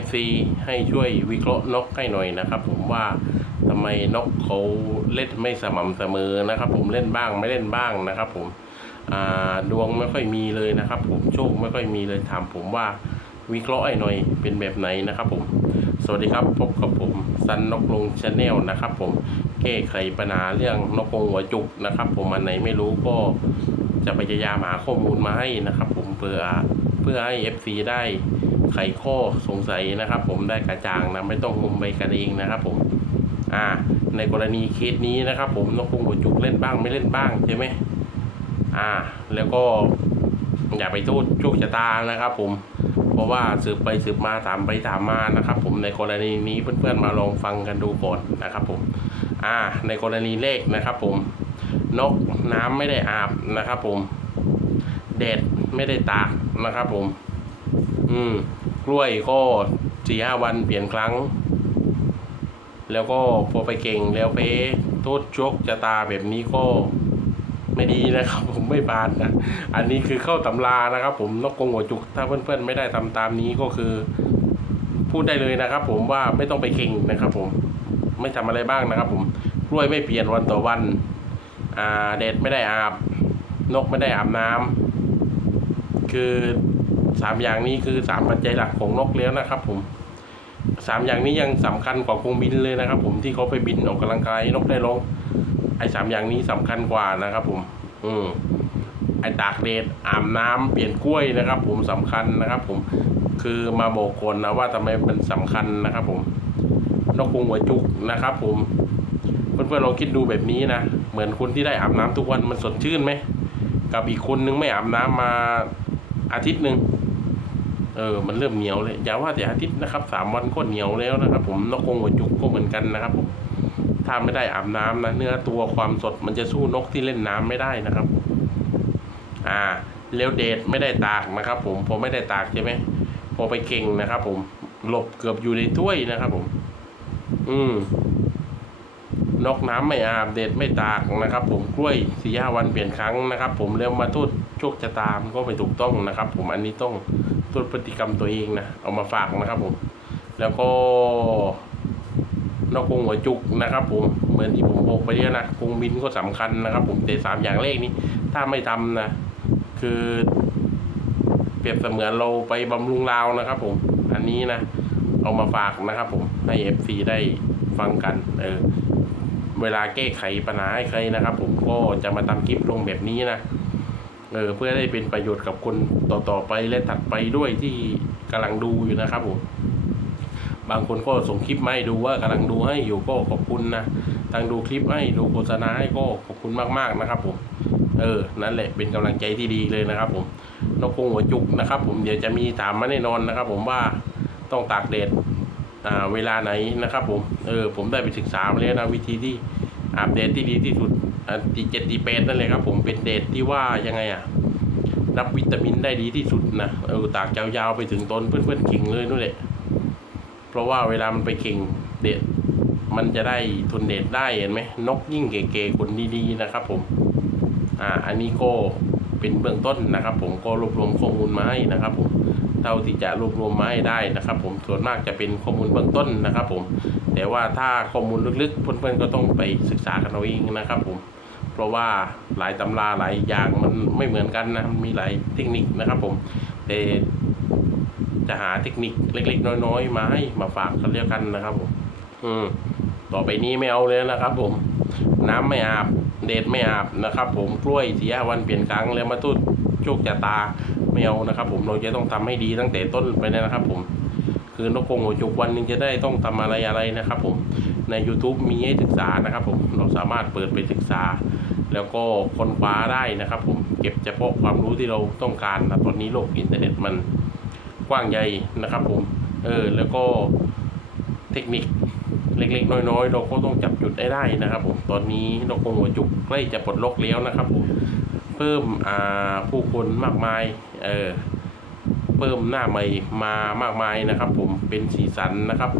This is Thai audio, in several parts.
FC ให้ช่วยวิเคราะห์นกให้หน่อยนะครับ ผมว่าทำไมนกเขาเล่นไม่สม่ำเสมอนะครับ ผมเล่นบ้างไม่เล่นบ้างนะครับ ผมดวงไม่ค่อยมีเลยนะครับ ผมโชคไม่ค่อยมีเลยถามผมว่าวิเคราะห์ให้หน่อยเป็นแบบไหนนะครับ ผม สวัสดีครับพบกับผมซันนกลงชาแนลนะครับ ผมแก้ไขปัญหาเรื่องนกกงหัวจุกนะครับ ผมอันไหนไม่รู้ก็จะพยายามหาข้อมูลมาให้นะครับ ผมเพื่อเพื่อให้ FC ได้ ไขข้อสงสัยนะครับ ผมได้กระจ่างนะไม่ต้องงมไปกันเองนะครับ ผม อ่า ในกรณีเคสนี้นะครับ ผมนกกรงหัวจุกเล่นบ้างไม่เล่นบ้างใช่ไหมอ่า แล้วก็อย่าไปโทษโชคชะตานะครับ ผมเพราะว่าสืบไปสืบมาถามไปถามมานะครับ ผมในกรณีนี้เพื่อนๆมาลองฟังกันดูก่อนนะครับ ผม อ่า ในกรณีเลขนะครับ ผมนกน้ำไม่ได้อาบนะครับ ผมแดดไม่ได้ตากนะครับ ผม อืม กล้วยก็สี่ห้าวันเปลี่ยนครั้ง แล้วก็พอไปเก่งแล้วไปโทษชคชะตาแบบนี้ก็ไม่ดีนะครับ ผมไม่บานนะ อันนี้คือเข้าตำรานะครับ ผมนกกรงหัวจุก ถ้าเพื่อนๆไม่ได้ทำตามนี้ก็คือ พูดได้เลยนะครับ ผมว่าไม่ต้องไปเข่งนะครับ ผม ไม่ทำอะไรบ้างนะครับ ผมกล้วยไม่เปลี่ยนวันต่อวัน อ่าเด็ดไม่ได้อาบ นกไม่ได้อาบน้ำคือ สามอย่างนี้คือสามปัจจัยหลักของนกแล้วนะครับ ผมสามอย่างนี้ยังสำคัญกว่าคงบินเลยนะครับ ผมที่เขาไปบินออกกำลังกายนกได้ลงไอ้สามอย่างนี้สำคัญกว่านะครับ ผม อืมไอ้ตากแดดอาบน้ำเปลี่ยนกล้วยนะครับ ผมสำคัญนะครับ ผมคือมาบอกคนนะว่าทำไมมันสำคัญนะครับ ผมนกกรงหัวจุกนะครับ ผมเพื่อนๆลองคิดดูแบบนี้นะเหมือนคนที่ได้อาบน้ำทุกวันมันสดชื่นไหมกับอีกคนนึงไม่อาบน้ำมาอาทิตย์หนึ่ง เออ มันเริ่มเหนียวเลย อย่าว่าแต่อาทิตย์นะครับสามวันก็เหนียวแล้วนะครับ ผมนกกรงหัวจุกก็เหมือนกันนะครับผมถ้าไม่ได้อาบน้ำนะเนื้อตัวความสดมันจะสู้นกที่เล่นน้ำไม่ได้นะครับ อ่าแล้วเดทไม่ได้ตากนะครับ ผมพอไม่ได้ตากใช่ไหมพอไปเก่งนะครับ ผมหลบเกือบอยู่ในถ้วยนะครับ ผม อืมนกน้ำไม่อาบเด็ดไม่ตากนะครับ ผมกล้วยสี่ห้าวันเปลี่ยนครั้งนะครับ ผมแล้วมาโทษโชคชะตามก็ไม่ถูกต้องนะครับ ผมอันนี้ต้อง โทษพฤติกรรมตัวเองนะเอามาฝากนะครับผม แล้วก็นกกรงหัวจุกนะครับผมเหมือนที่ผมบอกไปเนี่ยนะกรงบินก็สำคัญนะครับ ผมแต่สามอย่างเลขนี้ ถ้าไม่ทำนะ คือเปรียบเสมือนเราไปบำรุงราวนะครับ ผม อันนี้นะเอามาฝากนะครับ ผมให้เอฟซีได้ฟังกันเออเวลาแก้ไขปัญหาให้ใครนะครับ ผมก็จะมาทำคลิปลงแบบนี้นะ เออเพื่อได้เป็นประโยชน์กับคนต่อๆไปและถัดไปด้วยที่กำลังดูอยู่นะครับผมบางคนก็ส่งคลิปมาให้ดูว่ากำลังดูให้อยู่ก็ขอบคุณนะทางดูคลิปให้ดูโฆษณาให้ก็ขอบคุณมากๆนะครับผมเออ นั่นแหละเป็นกำลังใจที่ดีเลยนะครับ ผมนกกงหัวจุกนะครับ ผมเดี๋ยวจะมีถามมาแน่นอนนะครับ ผมว่าต้องตากแดดอ่าเวลาไหนนะครับ ผมเออผมได้ไปศึกษามาแล้วนะวิธีที่อาบแดดที่ดีที่สุด ตีเจ็ดตีแปดนั่นเลยครับผมเป็นแดดที่ว่ายังไงอะรับวิตามินได้ดีที่สุดนะเออตากยาวๆไปถึงต้นเพื่อนๆเข่งเลยนู่นแหละเพราะว่าเวลามันไปเข่งเด็ดมันจะได้ทนเด็ดได้เห็นไหมนกยิ่งเก๋ๆคนดีๆนะครับผมอ่าอันนี้ก็เป็นเบื้องต้นนะครับ ผมก็รวบรวมข้อมูลมาให้นะครับผม เท่าที่จะรวบรวมมาให้ได้นะครับ ผมส่วนมากจะเป็นข้อมูลเบื้องต้นนะครับ ผมแต่ว่าถ้าข้อมูลลึกๆเพื่อนๆก็ต้องไปศึกษากันเอาเองนะครับ ผม เพราะว่าหลายตำราหลายอย่างมันไม่เหมือนกันนะมีหลายเทคนิคนะครับ ผมแต่จะหาเทคนิคเล็ก ๆ น้อยๆ มาให้มาฝากกันเรียกกันนะครับผมอืมต่อไปนี้ไม่เอาเลยนะครับ ผม น้ำไม่อาบเดดไม่อาบนะครับ ผมกล้วยเสียวันเปลี่ยนครั้งแล้วมาตุ้ดโชคจตา ไม่เอานะครับ ผมเราจะต้องทำให้ดีตั้งแต่ต้นไปเลยนะครับ ผม คือนกกงหัวจุกวันหนึงจะได้ต้องทำอะไรอะไรนะครับ ผมใน YouTube มีให้ศึกษานะครับ ผมเราสามารถเปิดไปศึกษา แล้วก็ค้นคว้าได้นะครับ ผมเก็บเฉพาะความรู้ที่เราต้องการนะตอนนี้โลกอินเทอร์เน็ตมันกว้างใหญ่นะครับ ผม เออแล้วก็เทคนิคเล็กๆ น้อยๆ เราก็ต้องจับจุดได้ได้นะครับ ผมตอนนี้นกกงหัวจุกใกล้จะปลดล็อกแล้วนะครับ ผมเพิ่มผู้คนมากมาย เออเพิ่มหน้าใหม่มามากมายนะครับ ผมเป็นสีสันนะครับ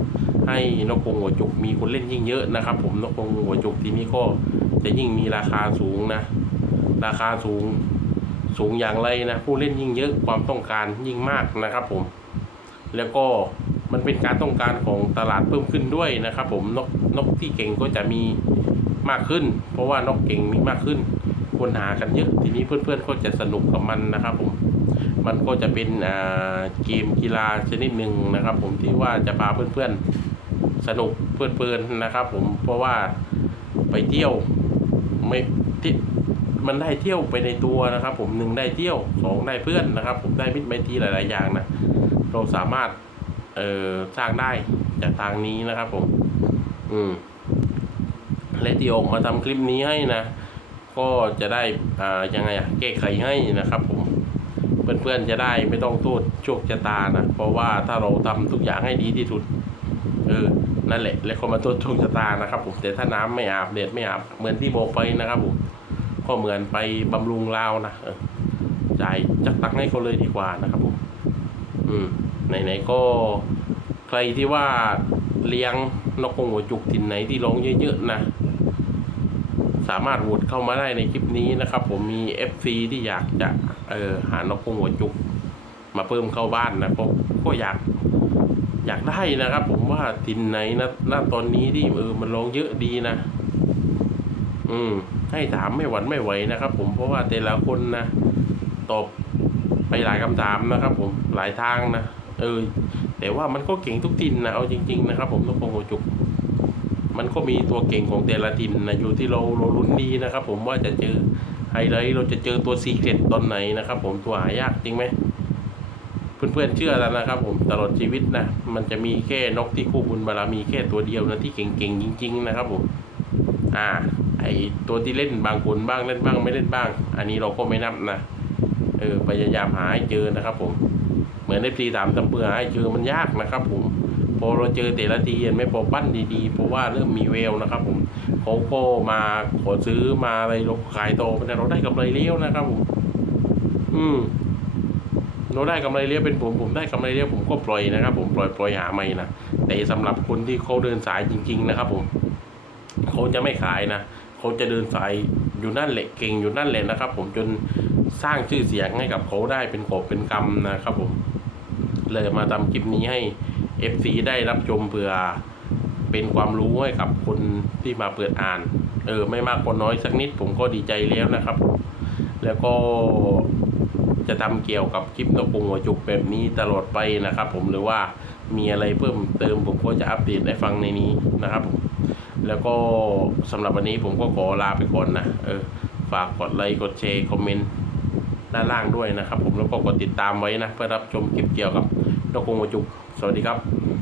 ให้นกกรงหัวจุกมีคนเล่นยิ่งเยอะนะครับ ผมนกกรงหัวจุกทีนี้ก็จะยิ่งมีราคาสูงนะ ราคาสูงสูงอย่างไรนะผู้เล่นยิ่งเยอะความต้องการยิ่งมากนะครับ ผม แล้วก็มันเป็นการต้องการของตลาดเพิ่มขึ้นด้วยนะครับ ผมนกนกที่เก่งก็จะมีมากขึ้น เพราะว่านกเก่งมีมากขึ้น คนหากันเยอะทีนี้เพื่อนๆก็จะสนุกกับมันนะครับผม มันก็จะเป็นเกมกีฬาชนิดหนึ่งนะครับ ผมที่ว่าจะพาเพื่อนๆสนุกเพลินๆนะครับ ผมเพราะว่าไปเที่ยวไม่ที่มันได้เที่ยวไปในตัวนะครับ ผมหนึ่งได้เที่ยวสองได้เพื่อนนะครับ ผมได้มิตรไมตรีหลาย ๆ อย่างนะเราสามารถเอ่อสร้างได้จากทางนี้นะครับ ผม อืมและที่ออกมาทำคลิปนี้ให้นะก็จะได้อ่ายังไงอะแก้ไขให้นะครับ ผม เพื่อนๆจะได้ไม่ต้องโทษโชคชะตานะเพราะว่าถ้าเราทำทุกอย่างให้ดีที่สุดเออนั่นแหละ แล้วก็มาโทษโชคชะตานะครับผมแต่ถ้าน้ำไม่อาบเด็ดไม่อาบเหมือนที่บอกไปนะครับผมก็เหมือนไปบำรุงลาวนะจ่ายจักตักให้เขาเลยดีกว่านะครับผมอืมไหนๆก็ใครที่ว่าเลี้ยงนกกงหัวจุกถิ่นไหนที่ร้องเยอะๆนะ สามารถโหวตเข้ามาได้ในคลิปนี้นะครับ ผมมี FC ที่อยากจะเออหานกกรงหัวจุก มาเพิ่มเข้าบ้านนะก็ก็อยากอยากได้นะครับ ผมว่าถิ่นไหนนะณตอนนี้ที่เออมันร้องเยอะดีนะ อืม ให้ถามไม่หวั่นไม่ไหวนะครับ ผมเพราะว่าแต่ละคนนะตอบไปหลายคำถามนะครับ ผมหลายทางนะเออแต่ว่ามันก็เก่งทุกถิ่นนะเอาจริง ๆ นะครับ ผมนกกรงหัวจุก มันก็มีตัวเก่งของแต่ละถิ่นนะอยู่ที่เราเราลุ้นดีนะครับ ผมว่าจะเจอไฮไลท์เราจะเจอตัวซีเครตตอนไหนนะครับ ผมตัวหายากจริงไหมเพื่อนๆเชื่อแล้วนะครับ ผมตลอดชีวิตนะมันจะมีแค่นกที่คู่บุญบารมีแค่ตัวเดียวนะที่เก่งๆจริง ๆ นะครับ ผม อ่า ไอตัวที่เล่นบางคนบ้างเล่นบ้างไม่เล่นบ้าง อันนี้เราก็ไม่นับนะเออพยายามหาให้เจอนะครับ ผม เหมือนในปีสามตำเปือหาให้เจอมันยากนะครับ ผม พอเราเจอแต่ละทีเห็นไหม่พอปั้นดีๆเพราะว่าเริ่มมีเวลนะครับผมเขาก็มาขอซื้อมาอะไรเราขายโตแต่เราได้กำไรเลี้ยวนะครับผมอืมเราได้กำไรเลี้ยวเป็นผมผมได้กำไรเลี้ยวผมก็ปล่อยนะครับ ผมปล่อยปล่อยหาไม่นะแต่สำหรับคนที่เขาเดินสายจริง ๆ นะครับ ผมเขาจะไม่ขายนะเขาจะเดินสายอยู่นั่นแหละเก่งอยู่นั่นแหละนะครับ ผมจนสร้างชื่อเสียงให้กับเขาได้เป็นกอบเป็นกำนะครับ ผมเลยมาทำคลิปนี้ให้ FC ได้รับชมเพื่อเป็นความรู้ให้กับคนที่มาเปิดอ่าน เออ ไม่มากก็น้อยสักนิดผมก็ดีใจแล้วนะครับ แล้วก็จะทำเกี่ยวกับคลิปนกกงหัวจุกแบบนี้ตลอดไปนะครับ ผมหรือว่ามีอะไรเพิ่มเติมผมก็จะอัปเดตให้ฟังในนี้นะครับผมแล้วก็สำหรับวันนี้ผมก็ขอลาไปก่อนนะเออฝากกดไลค์กดแชร์คอมเมนต์ด้านล่างด้วยนะครับ ผมแล้วก็กดติดตามไว้นะเพื่อรับชมคลิปเกี่ยวกับนกกงหัวจุก สวัสดีครับ